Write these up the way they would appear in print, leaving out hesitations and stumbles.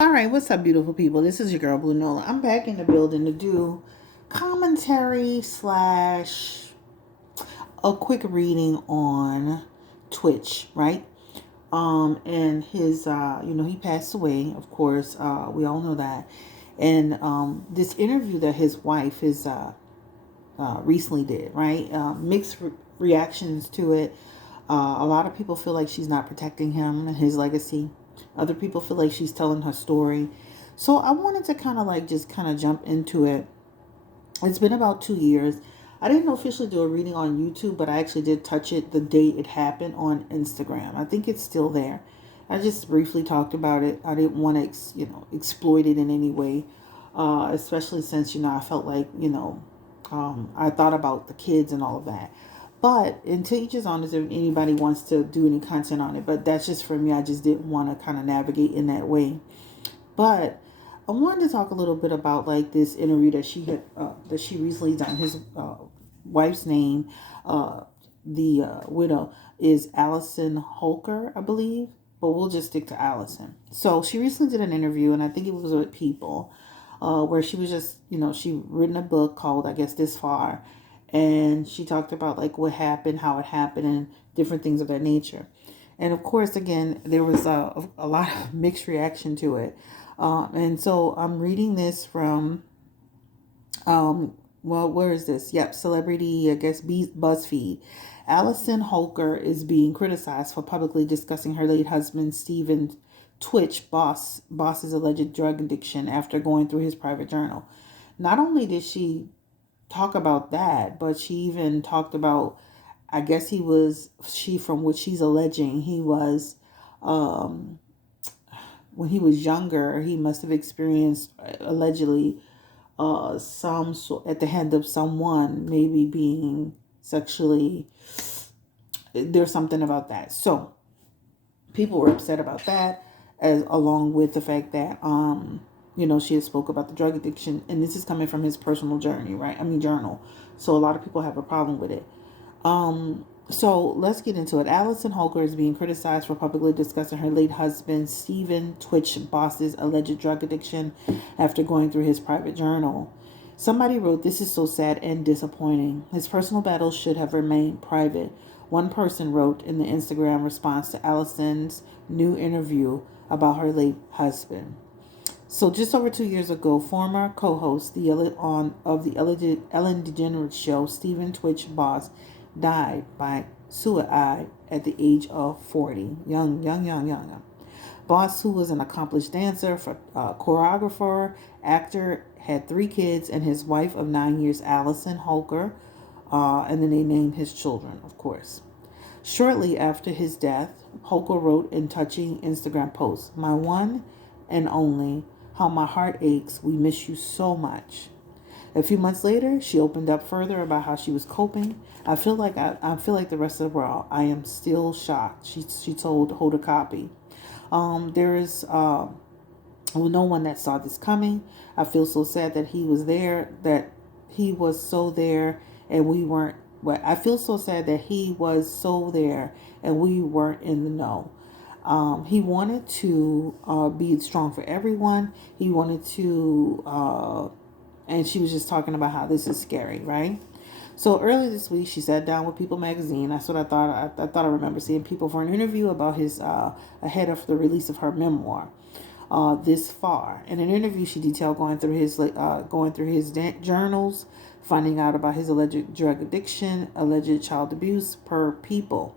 All right, what's up, beautiful people? This is your girl, Blue Nola. I'm back in the building to do commentary slash a quick reading on Twitch, right? And his, he passed away, of course. We all know that. And this interview that his wife is recently did, right? Mixed reactions to it. A lot of people feel like she's not protecting him and his legacy. Other people feel like she's telling her story. So I wanted to kind of like just kind of jump into it. It's been about 2 years. I didn't officially do a reading on YouTube, but I actually did touch it the day it happened on Instagram. I think it's still there. I just briefly talked about it. I didn't want to, exploit it in any way, especially since I felt like I thought about the kids and all of that. But until each is honest, if anybody wants to do any content on it, but that's just for me. I just didn't want to kind of navigate in that way. But I wanted to talk a little bit about like this interview that she recently done. His wife's name, the widow, is Allison Holker, I believe. But we'll just stick to Allison. So she recently did an interview, and I think it was with People, where she was just, she written a book called, I guess, This Far, and she talked about like what happened, how it happened, and different things of that nature. And of course, again, there was a lot of mixed reaction to it. And so I'm reading this from, where is this? Yep, Celebrity, I guess, BuzzFeed. Allison Holker is being criticized for publicly discussing her late husband, Stephen boss's alleged drug addiction after going through his private journal. Not only did she talk about that, but she even talked about, I guess from what she's alleging, he was, when he was younger, he must have experienced allegedly some sort at the hand of someone, maybe being sexually. There's something about that. So people were upset about that, as along with the fact that she had spoke about the drug addiction, and this is coming from his personal journey, right? I mean, journal. So a lot of people have a problem with it. So let's get into it. Allison Holker is being criticized for publicly discussing her late husband, Stephen Boss's alleged drug addiction after going through his private journal. Somebody wrote, "This is so sad and disappointing. His personal battles should have remained private." One person wrote in the Instagram response to Allison's new interview about her late husband. So just over 2 years ago, former co-host of the Ellen DeGeneres show, Stephen Boss, died by suicide at the age of 40. Young. Boss, who was an accomplished dancer, choreographer, actor, had 3 kids, and his wife of 9 years, Allison Holker, and then they named his children, of course. Shortly after his death, Holker wrote in touching Instagram post, "My one and only, how my heart aches. We miss you so much." A few months later, she opened up further about how she was coping. I feel like the rest of the world. I am still shocked. She told Hold a Copy. There is no one that saw this coming. I feel so sad that he was there, that he was so there, and we weren't. Well, I feel so sad that he was so there and we weren't in the know. He wanted to be strong for everyone. He wanted to, and she was just talking about how this is scary, right? So earlier this week, she sat down with People magazine. That's what I thought. I thought I remember seeing People for an interview about his ahead of the release of her memoir, This Far. In an interview, she detailed going through his journals, finding out about his alleged drug addiction, alleged child abuse per People.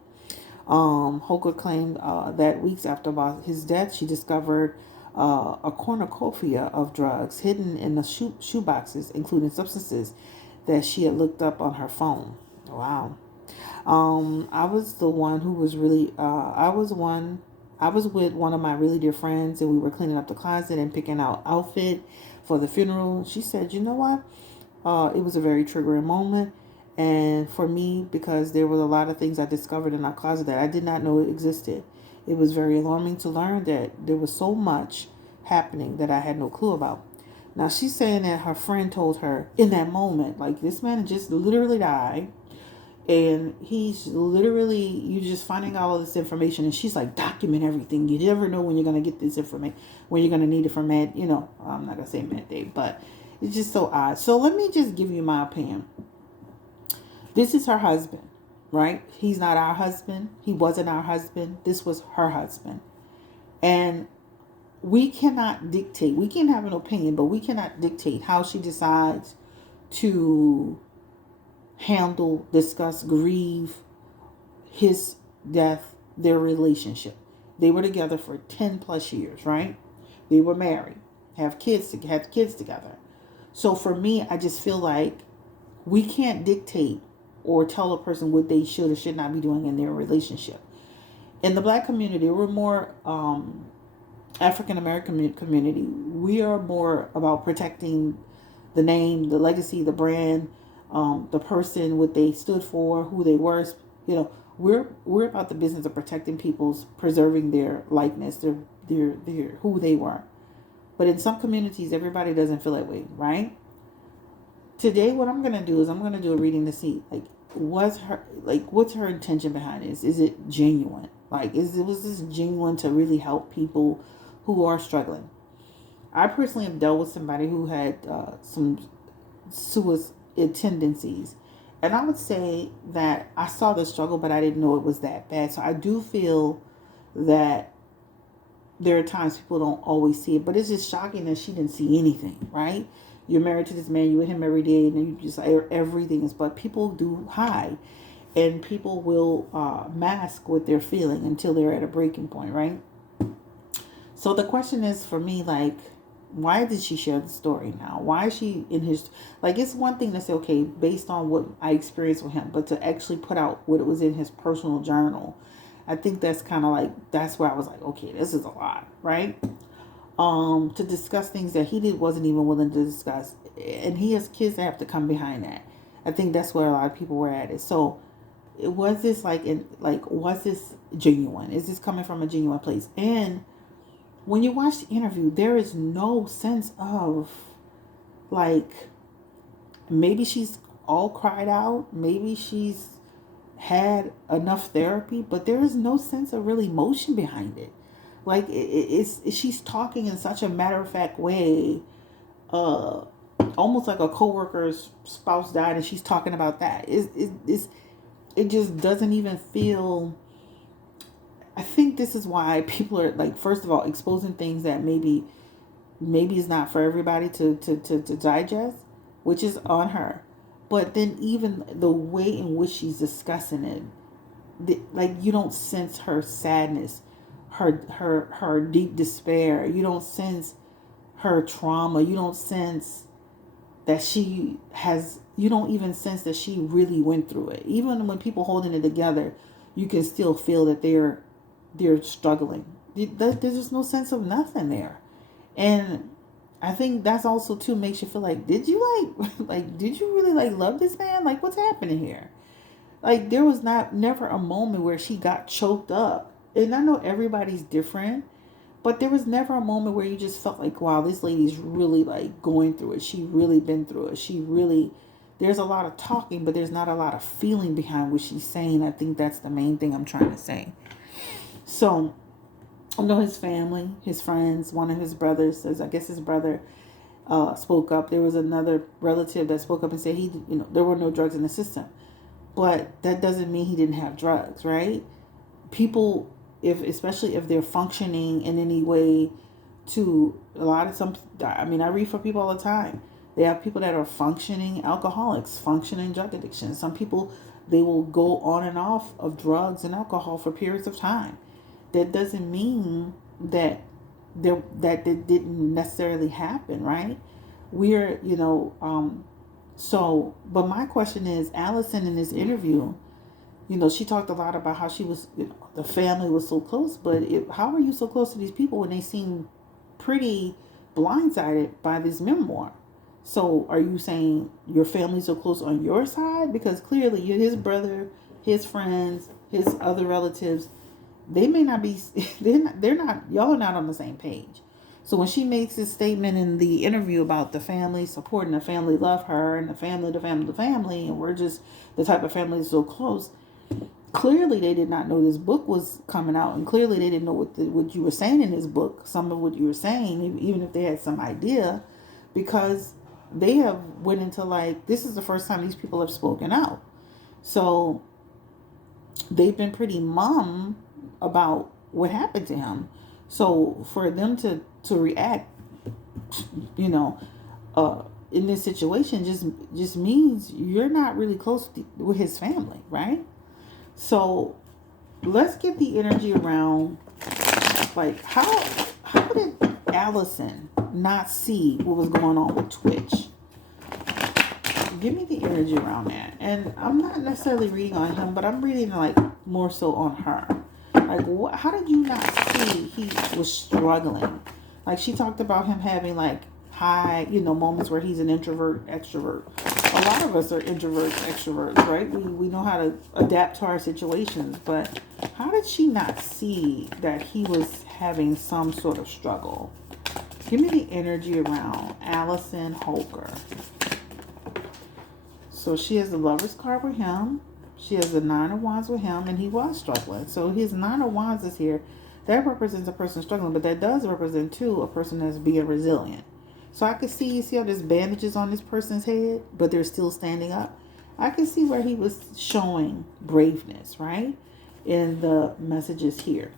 Holker claimed that weeks after his death, she discovered a cornucopia of drugs hidden in the shoe boxes, including substances that she had looked up on her phone. Wow. I was the one who was really, I was with one of my really dear friends, and we were cleaning up the closet and picking out outfit for the funeral. She said, "You know what? It was a very triggering moment." And for me, because there was a lot of things I discovered in our closet that I did not know existed. It was very alarming to learn that there was so much happening that I had no clue about. Now, she's saying that her friend told her in that moment, like, this man just literally died. And he's literally, you just finding out all this information, and she's like, document everything. You never know when you're going to get this information, when you're going to need it for med, I'm not going to say med day, but it's just so odd. So let me just give you my opinion. This is her husband, right? He's not our husband. He wasn't our husband. This was her husband. And we cannot dictate, we can have an opinion, but we cannot dictate how she decides to handle, discuss, grieve his death, their relationship. They were together for 10 plus years, right? They were married, have kids together. So for me, I just feel like we can't dictate or tell a person what they should or should not be doing in their relationship. In the Black community, we're more African American community. We are more about protecting the name, the legacy, the brand, the person, what they stood for, who they were. We're about the business of protecting people's, preserving their likeness, their who they were. But in some communities, everybody doesn't feel that way, right? Today, what I'm gonna do is I'm gonna do a reading to see what's her intention behind this? Is it genuine? Was this genuine to really help people who are struggling? I personally have dealt with somebody who had some suicide tendencies. And I would say that I saw the struggle, but I didn't know it was that bad. So I do feel that there are times people don't always see it, but it's just shocking that she didn't see anything, right? You're married to this man, you're with him every day, and you just everything is, but people do hide, and people will mask what they're feeling until they're at a breaking point, right? So the question is for me, why did she share the story now? Why is she in his, it's one thing to say, okay, based on what I experienced with him, but to actually put out what it was in his personal journal, I think that's kind of that's where I was like, okay, this is a lot, right? To discuss things that he wasn't even willing to discuss. And he has kids that have to come behind that. I think that's where a lot of people were at it. So was this was this genuine? Is this coming from a genuine place? And when you watch the interview, there is no sense of maybe she's all cried out, maybe she's had enough therapy, but there is no sense of real emotion behind it. She's talking in such a matter-of-fact way, almost like a coworker's spouse died and she's talking about that. It just doesn't even feel. I think this is why people are first of all, exposing things that maybe is not for everybody to digest, which is on her. But then even the way in which she's discussing it, you don't sense her sadness, her deep despair. You don't sense her trauma. You don't sense that you don't even sense that she really went through it. Even when people holding it together, you can still feel that they're struggling. There's just no sense of nothing there. And I think that's also too makes you feel did you did you really love this man? What's happening here? There was never a moment where she got choked up. And I know everybody's different, but there was never a moment where you just felt wow, this lady's really going through it. She really been through it. There's a lot of talking, but there's not a lot of feeling behind what she's saying. I think that's the main thing I'm trying to say. So I know his family, his friends, one of his brothers says, I guess his brother spoke up. There was another relative that spoke up and said there were no drugs in the system. But that doesn't mean he didn't have drugs, right? People, especially if they're functioning in any way I read for people all the time. They have people that are functioning alcoholics, functioning drug addiction. Some people, they will go on and off of drugs and alcohol for periods of time. That doesn't mean that it didn't necessarily happen, right? But my question is, Allison in this interview, she talked a lot about how she was, the family was so close, but how are you so close to these people when they seem pretty blindsided by this memoir? So are you saying your family's so close on your side? Because clearly his brother, his friends, his other relatives, they may not be, they're not, y'all are not on the same page. So when she makes this statement in the interview about the family supporting, the family love her, and the family, and we're just the type of family that's so close. Clearly, they did not know this book was coming out, and clearly they didn't know what you were saying in this book. Some of what you were saying, even if they had some idea, because they have went into like this is the first time these people have spoken out. So they've been pretty mum about what happened to him. So for them to react, you know, in this situation just means you're not really close with his family, right? So let's get the energy around like how did Allison not see what was going on with Twitch? Give me the energy around that. And I'm not necessarily reading on him, but I'm reading like more so on her. Like, how did you not see he was struggling? Like, she talked about him having like high, moments where he's an introvert, extrovert. A lot of us are introverts, extroverts, right? We know how to adapt to our situations, but how did she not see that he was having some sort of struggle? Give me the energy around Allison Holker. So she has the Lover's card with him. She has the Nine of Wands with him, and he was struggling. So his Nine of Wands is here. That represents a person struggling, but that does represent, too, a person that's being resilient. So I could see how there's bandages on this person's head, but they're still standing up. I could see where he was showing braveness, right? In the messages here.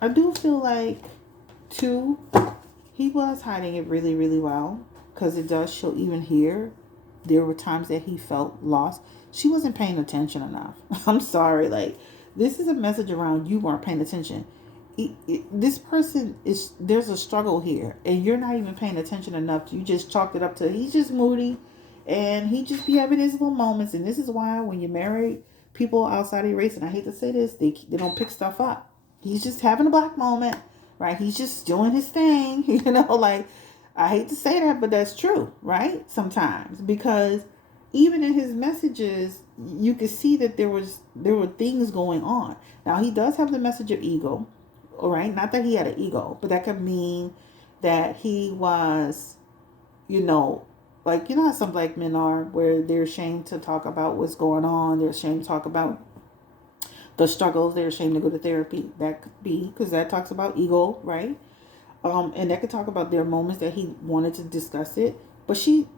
I do feel like, too, he was hiding it really, really well, because it does show even here. There were times that he felt lost. She wasn't paying attention enough. I'm sorry. Like, this is a message around you weren't paying attention. This person there's a struggle here, and you're not even paying attention enough. You just chalked it up to he's just moody, and he just be having his little moments. And this is why when you marry people outside of your race, and I hate to say this, they don't pick stuff up. He's just having a black moment, right? He's just doing his thing, like, I hate to say that, but that's true, right? Sometimes, because even in his messages, you could see that there were things going on. Now, he does have the message of ego, all right? Not that he had an ego, but that could mean that he was, like, how some black men are, where they're ashamed to talk about what's going on. They're ashamed to talk about the struggles. They're ashamed to go to therapy. That could be because that talks about ego, right? And that could talk about their moments that he wanted to discuss it. But he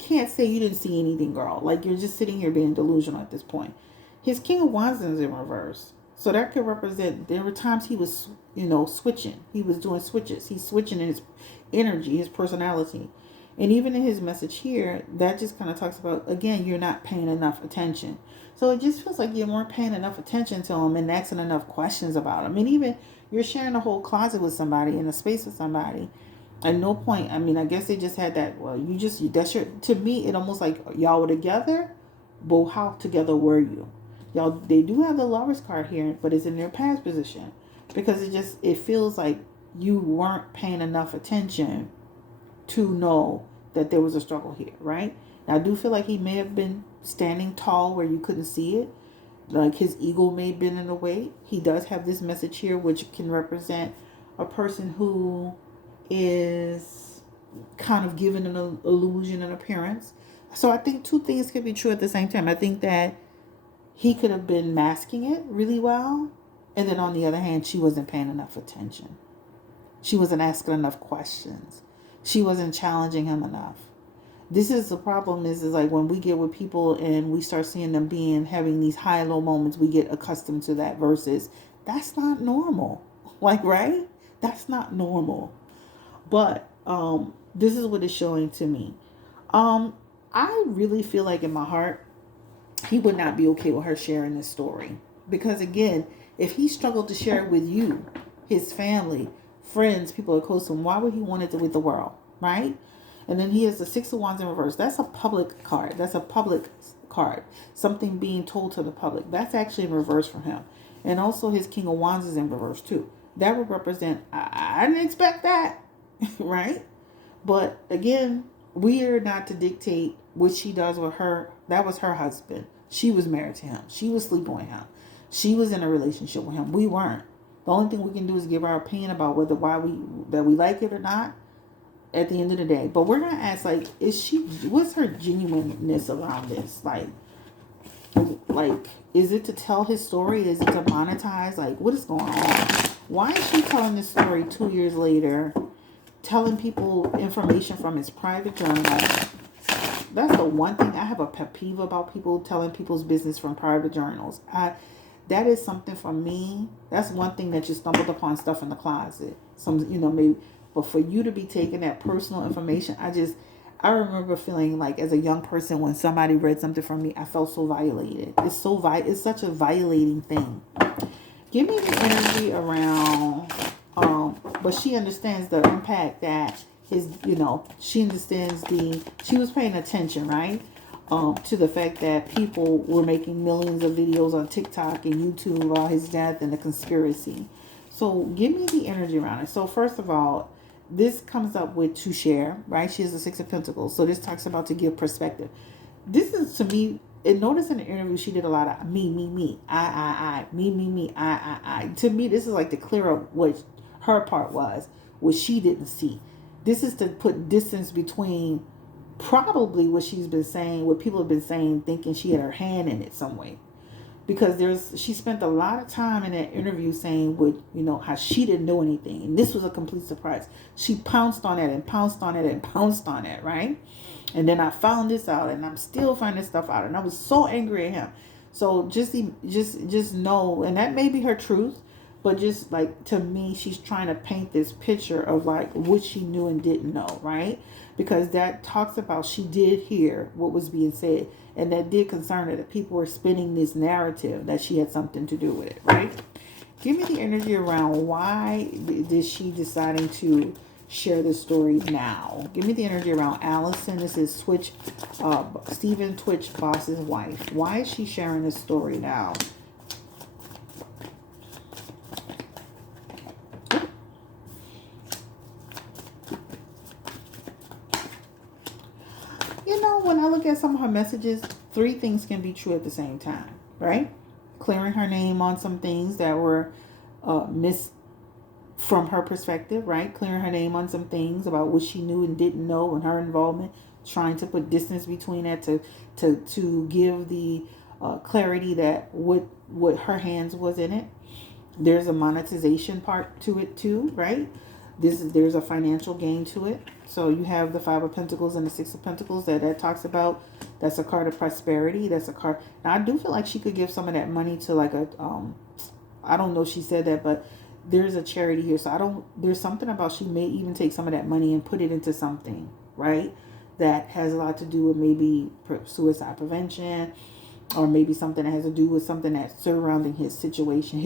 can't say you didn't see anything, girl. Like, you're just sitting here being delusional at this point. His King of Wands is in reverse. So that could represent, there were times he was, switching. He was doing switches. He's switching in his energy, his personality. And even in his message here, that just kind of talks about, again, you're not paying enough attention. So it just feels like you weren't paying enough attention to him and asking enough questions about him. And even you're sharing a whole closet with somebody, in a space with somebody. At no point, I guess they just had that, well, to me, it almost like y'all were together, but how together were you? Y'all, they do have the Lover's card here, but it's in their past position. Because it feels like you weren't paying enough attention to know that there was a struggle here, right? Now, I do feel like he may have been standing tall where you couldn't see it. Like, his ego may have been in the way. He does have this message here, which can represent a person who is kind of given an illusion and appearance. So I think two things can be true at the same time. I think that he could have been masking it really well. And then on the other hand, she wasn't paying enough attention. She wasn't asking enough questions. She wasn't challenging him enough. This is the problem is like when we get with people and we start seeing them having these high and low moments, we get accustomed to that versus that's not normal. Like, right? That's not normal. But this is what it's showing to me. I really feel like in my heart, he would not be okay with her sharing this story. Because again, if he struggled to share it with you, his family, friends, people are close to him, why would he want it with the world, right? And then he has the Six of Wands in reverse. That's a public card. That's a public card. Something being told to the public. That's actually in reverse for him. And also his King of Wands is in reverse too. That would represent, I didn't expect that, right? But again, we are not to dictate what she does with her. That was her husband. She was married to him. She was sleeping with him. She was in a relationship with him. We weren't. The only thing we can do is give our opinion about why we like it or not at the end of the day. But we're gonna ask, like, what's her genuineness around this? Like, is it to tell his story? Is it to monetize? Like, what is going on? Why is she telling this story 2 years later, telling people information from his private journal? That's the one thing I have a pet peeve about, people telling people's business from private journals. That is something for me. That's one thing that you stumbled upon, stuff in the closet. Maybe, but for you to be taking that personal information, I remember feeling like, as a young person, when somebody read something from me, I felt so violated. It's such a violating thing. Give me the energy around, but she understands the impact that she understands she was paying attention, right? To the fact that people were making millions of videos on TikTok and YouTube about his death and the conspiracy. So give me the energy around it. So first of all, this comes up with to share, right? She has the Six of Pentacles. So this talks about to give perspective. This is, to me, and notice in the interview she did a lot of me, I, me, I. To me, this is like to clear up what her part was, what she didn't see. This is to put distance between probably what she's been saying, what people have been saying, thinking she had her hand in it some way. Because she spent a lot of time in that interview saying how she didn't know anything, and this was a complete surprise. She pounced on it and pounced on it and pounced on it, right? And then I found this out, and I'm still finding stuff out, and I was so angry at him. So just know, and that may be her truth, but just like, to me, she's trying to paint this picture of like what she knew and didn't know, right? Because that talks about, she did hear what was being said, and that did concern her, that people were spinning this narrative that she had something to do with it, right? Give me the energy around why is she deciding to share this story now. Give me the energy around Allison. This is Stephen Twitch boss's wife. Why is she sharing this story now? When I look at some of her messages, 3 things can be true at the same time, right? Clearing her name on some things that were missed from her perspective, right? Clearing her name on some things about what she knew and didn't know and her involvement, trying to put distance between that to give the clarity that what her hands was in it. There's a monetization part to it too, right? There's a financial gain to it. So you have the Five of Pentacles and the Six of Pentacles that talks about. That's a card of prosperity. That's a card. Now I do feel like she could give some of that money to like a I don't know if she said that, but there's a charity here. So there's something about, she may even take some of that money and put it into something, right? That has a lot to do with maybe suicide prevention, or maybe something that has to do with something that's surrounding his situation.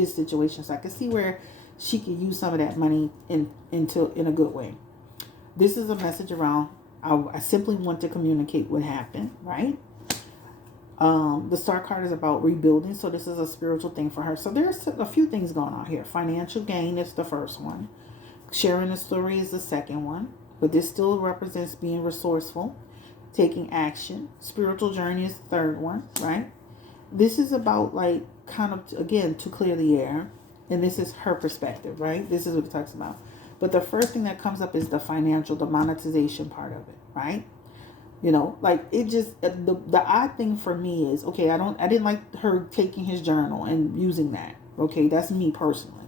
So I can see where she could use some of that money in a good way. This is a message around, I simply want to communicate what happened, right? The Star card is about rebuilding, so this is a spiritual thing for her. So there's a few things going on here. Financial gain is the first one. Sharing the story is the second one. But this still represents being resourceful, taking action. Spiritual journey is the third one, right? This is about, like, kind of, again, to clear the air. And this is her perspective, right? This is what it talks about. But the first thing that comes up is the financial, the monetization part of it, right? Like, it just, the odd thing for me is, okay, I didn't like her taking his journal and using that. Okay, that's me personally.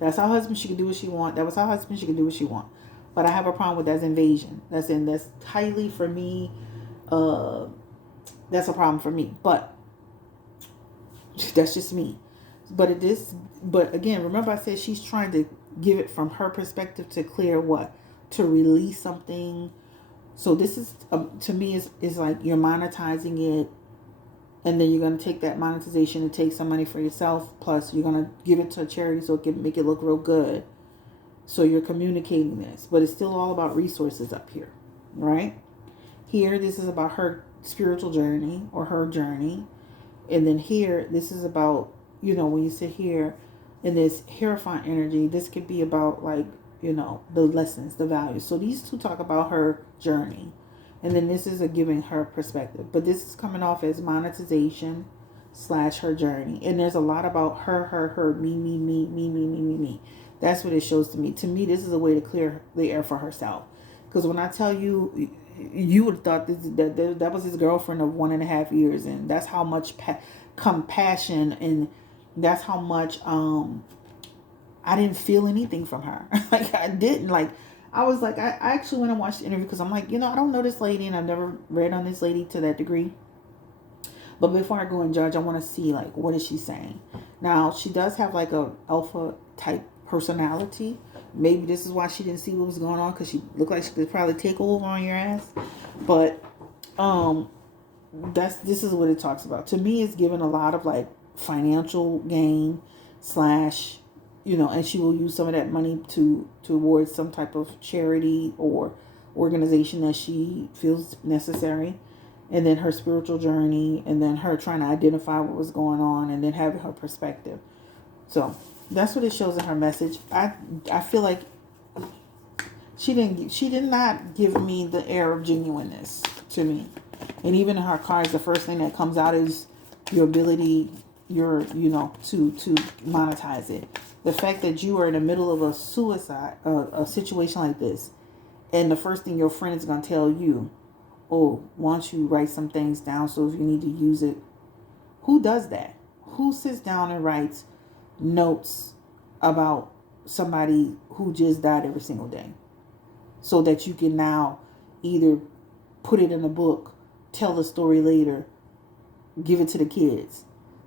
That's her husband, she could do what she want. That was her husband, she could do what she want. But I have a problem with that's invasion. That's highly, for me, that's a problem for me. But that's just me. But again, remember I said she's trying to give it from her perspective to clear what? To release something. So this is, to me, is like you're monetizing it, and then you're going to take that monetization and take some money for yourself, plus you're going to give it to a charity so it can make it look real good. So you're communicating this, but it's still all about resources up here, right? Here, this is about her spiritual journey or her journey. And then here, this is about, when you sit here in this Hierophant energy, this could be about, like, the lessons, the values. So these two talk about her journey. And then this is a giving her perspective. But this is coming off as monetization, slash her journey. And there's a lot about her, me. That's what it shows to me. To me, this is a way to clear the air for herself. Because when I tell you, you would have thought that was his girlfriend of 1.5 years, and that's how much compassion, and that's how much I didn't feel anything from her. Like I didn't like. I was like, I actually went and watched the interview because I'm like, I don't know this lady, and I've never read on this lady to that degree. But before I go and judge, I want to see like what is she saying. Now she does have like a alpha type personality. Maybe this is why she didn't see what was going on, because she looked like she could probably take over on your ass. But this is what it talks about. To me, it's given a lot of like financial gain slash, and she will use some of that money towards some type of charity or organization that she feels necessary. And then her spiritual journey, and then her trying to identify what was going on, and then having her perspective. So that's what it shows in her message. I feel like she did not give me the air of genuineness to me. And even in her cards, the first thing that comes out is your ability, to monetize it. The fact that you are in the middle of a suicide, a situation like this, and the first thing your friend is going to tell you, oh, why don't you write some things down so if you need to use it? Who does that? Who sits down and writes notes about somebody who just died every single day so that you can now either put it in a book, tell the story later, give it to the kids?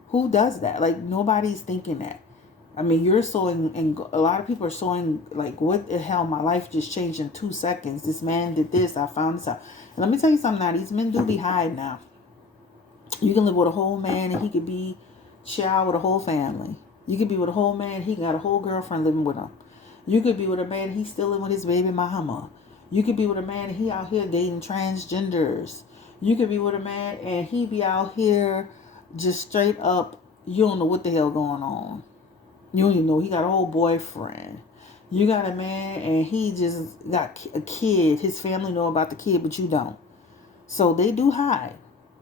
Who does that? Like, nobody's thinking that. I mean, you're sewing, and a lot of people are sewing like, what the hell? My life just changed in 2 seconds. This man did this. I found this out. And let me tell you something now. These men do be hiding now. You can live with a whole man, and he could be child with a whole family. You could be with a whole man, he got a whole girlfriend living with him. You could be with a man, he's still living with his baby mama. You could be with a man, he out here dating transgenders. You could be with a man, and he be out here just straight up, you don't know what the hell going on. You don't even know he got a whole boyfriend. You got a man and he just got a kid. His family know about the kid, but you don't. So they do hide,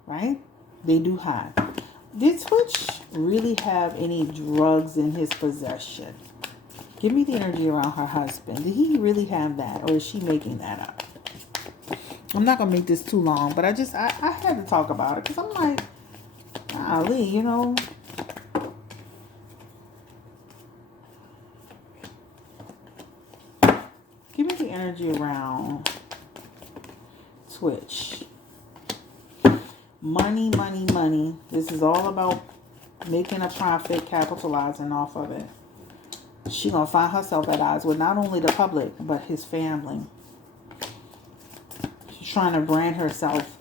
right? They do hide. Did Twitch really have any drugs in his possession? Give me the energy around her husband. Did he really have that, or is she making that up? I'm not going to make this too long, but I had to talk about it because I'm like, golly, Give me the energy around Twitch. Money, money, money. This is all about making a profit, capitalizing off of it. She gonna find herself at odds with not only the public, but his family. She's trying to brand herself.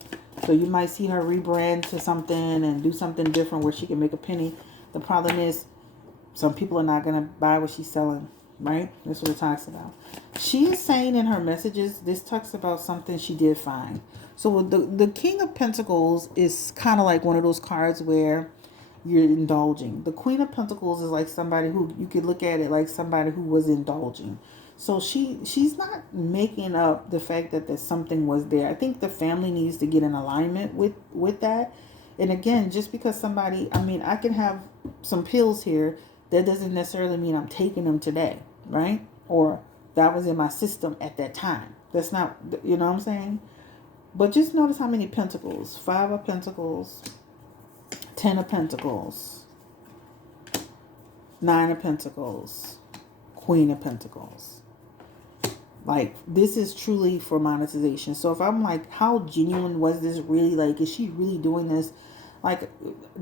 So you might see her rebrand to something and do something different where she can make a penny. The problem is, some people are not gonna buy what she's selling. Right? That's what it talks about. She is saying in her messages, this talks about something she did find. So the King of Pentacles is kind of like one of those cards where you're indulging. The Queen of Pentacles is like somebody who, you could look at it like somebody who was indulging. So she's not making up the fact that there's something was there. I think the family needs to get in alignment with that. And again, just because somebody, I can have some pills here, that doesn't necessarily mean I'm taking them today, right? Or that was in my system at that time. That's not, you know what I'm saying? But just notice how many pentacles. 5 of Pentacles, 10 of Pentacles, 9 of Pentacles, Queen of Pentacles. Like, this is truly for monetization. So if I'm like, how genuine was this really? Like, is she really doing this? Like,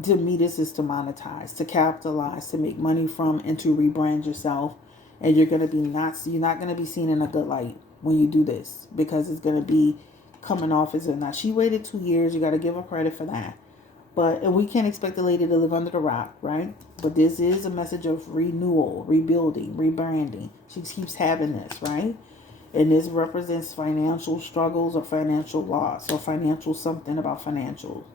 to me, this is to monetize, to capitalize, to make money from, and to rebrand yourself. And you're not going to be seen in a good light when you do this, because it's going to be coming off as if not. She waited 2 years. You got to give her credit for that. And we can't expect the lady to live under the rock, right? But this is a message of renewal, rebuilding, rebranding. She keeps having this, right? And this represents financial struggles or financial loss or financial something about financial.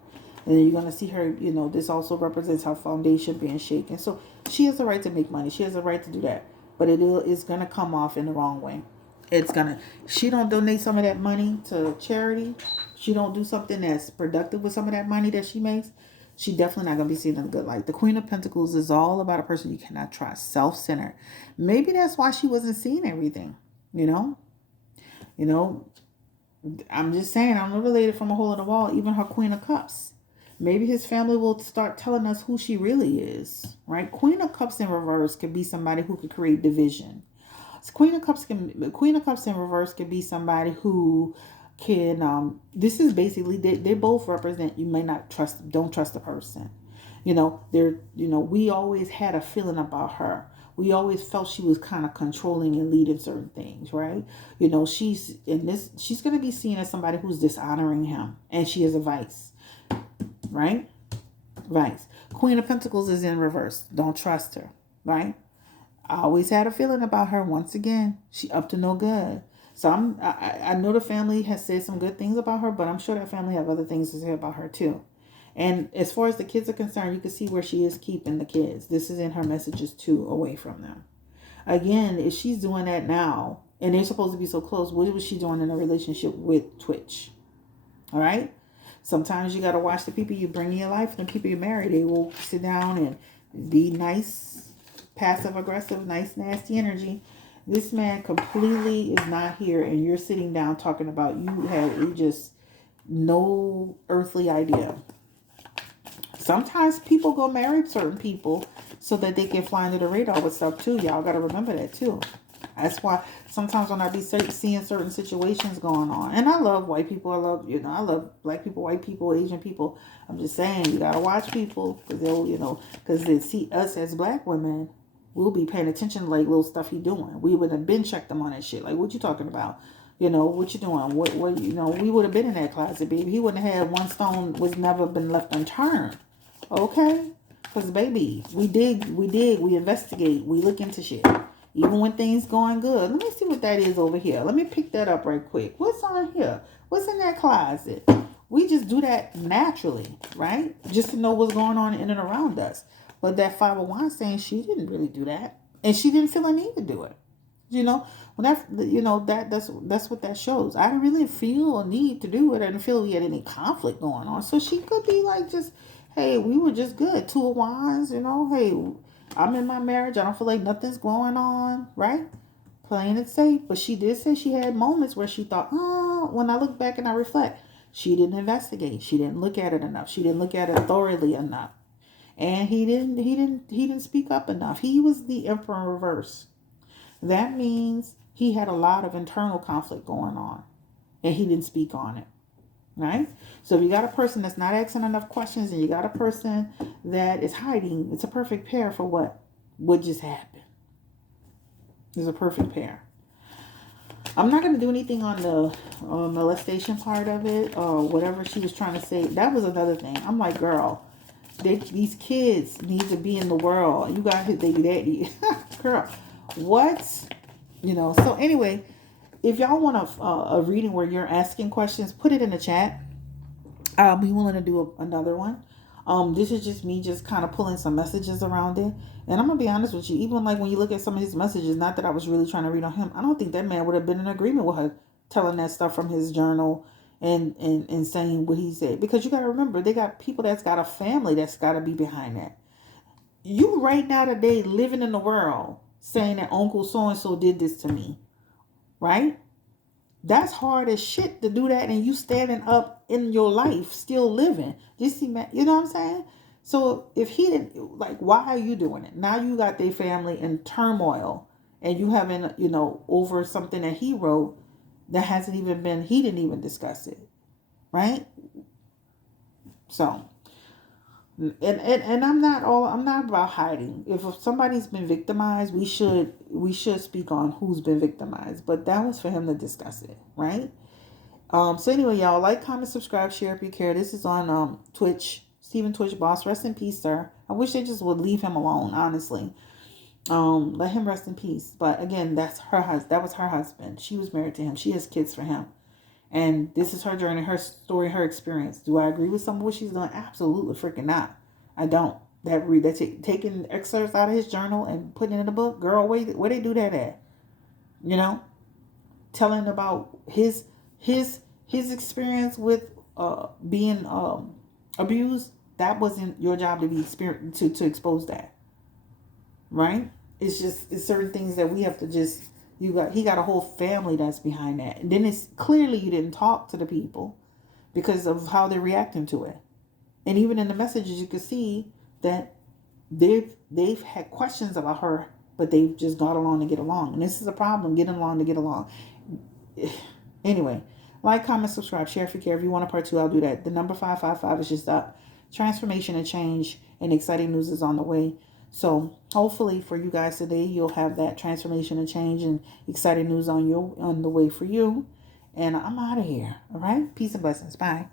And then you're going to see her, this also represents her foundation being shaken. So she has the right to make money. She has the right to do that. But it is going to come off in the wrong way. She don't donate some of that money to charity. She don't do something that's productive with some of that money that she makes. She definitely not going to be seen in a good light. The Queen of Pentacles is all about a person you cannot trust, self-centered. Maybe that's why she wasn't seeing everything, you know? You know, I'm just saying, I'm related from a hole in the wall, even her Queen of Cups. Maybe his family will start telling us who she really is, right? Queen of Cups in reverse could be somebody who could create division. Queen of Cups in reverse could be somebody who can this is basically they both represent you may not trust don't trust the person. We always had a feeling about her. We always felt she was kind of controlling and leading certain things, right? She's gonna be seen as somebody who's dishonoring him, and she is a vice, right? Vice. Queen of Pentacles is in reverse. Don't trust her, right? I always had a feeling about her. Once again, she up to no good. So I know the family has said some good things about her, but I'm sure that family have other things to say about her too. And as far as the kids are concerned, you can see where she is keeping the kids. This is in her messages too, away from them. Again, if she's doing that now, and they're supposed to be so close, what was she doing in a relationship with Twitch? All right. Sometimes you got to watch the people you bring in your life and the people you marry. They will sit down and be nice, passive aggressive, nice, nasty energy. This man completely is not here, and you're sitting down talking about you just no earthly idea. Sometimes people go marry certain people so that they can fly under the radar with stuff too. Y'all got to remember that too. That's why sometimes when I be seeing certain situations going on, and I love white people, I love black people, white people, Asian people. I'm just saying, you gotta watch people because because they see us as black women, we'll be paying attention to like little stuff he doing. We would have been checked him on that shit. Like, what you talking about? What you doing? What we would have been in that closet, baby. He wouldn't have had one stone was never been left unturned. Okay? Because baby, we investigate, we look into shit. Even when things going good. Let me see what that is over here. Let me pick that up right quick. What's on here? What's in that closet? We just do that naturally, right? Just to know what's going on in and around us. But that Five of Wands saying she didn't really do that. And she didn't feel a need to do it. That's what that shows. I didn't really feel a need to do it. I didn't feel we had any conflict going on. So she could be like just, hey, we were just good. Two of Wands, hey, I'm in my marriage. I don't feel like nothing's going on, right? Playing it safe. But she did say she had moments where she thought, when I look back and I reflect, she didn't investigate. She didn't look at it enough. She didn't look at it thoroughly enough. And he didn't speak up enough. He was the Emperor in reverse. That means he had a lot of internal conflict going on. And he didn't speak on it. Right? So if you got a person that's not asking enough questions and you got a person that is hiding, it's a perfect pair for what just happened. It's a perfect pair. I'm not going to do anything on the molestation part of it or whatever she was trying to say. That was another thing. I'm like, girl, these kids need to be in the world. You got his baby daddy. Girl, what? So anyway, if y'all want a reading where you're asking questions, put it in the chat. I'll be willing to do another one. This is just me just kind of pulling some messages around it. And I'm going to be honest with you. Even like when you look at some of his messages, not that I was really trying to read on him. I don't think that man would have been in agreement with her telling that stuff from his journal and saying what he said. Because you got to remember, they got people that's got a family that's got to be behind that. You right now today living in the world saying that Uncle so-and-so did this to me. Right? That's hard as shit to do that, and you standing up in your life, still living. You see, man, you know what I'm saying? So if he didn't, like, why are you doing it? Now you got their family in turmoil, and you haven't, over something that he wrote that hasn't even been, he didn't even discuss it, right? So, and I'm not about hiding. If somebody's been victimized, we should speak on who's been victimized. But that was for him to discuss it, right? So anyway, y'all, like, comment, subscribe, share if you care. This is on Twitch. Stephen Twitch Boss, rest in peace, sir. I wish they just would leave him alone, honestly. Let him rest in peace. But again, that was her husband. She was married to him. She has kids for him. And this is her journey, her story, her experience. Do I agree with some of what she's doing? Absolutely freaking not. I don't. That's taking excerpts out of his journal and putting it in a book. Girl, where they do that at? Telling about his experience with being abused. That wasn't your job to be to expose that, right? It's certain things that we have to just, he got a whole family that's behind that. And then it's clearly you didn't talk to the people because of how they're reacting to it. And even in the messages you could see that they've had questions about her, but they've just got along to get along. And this is a problem, getting along to get along. Anyway, like, comment, subscribe, share if you care. If you want a part 2, I'll do that. The number 555 is just up. Transformation and change and exciting news is on the way. So hopefully for you guys today, you'll have that transformation and change and exciting news on the way for you. And I'm out of here. All right. Peace and blessings. Bye.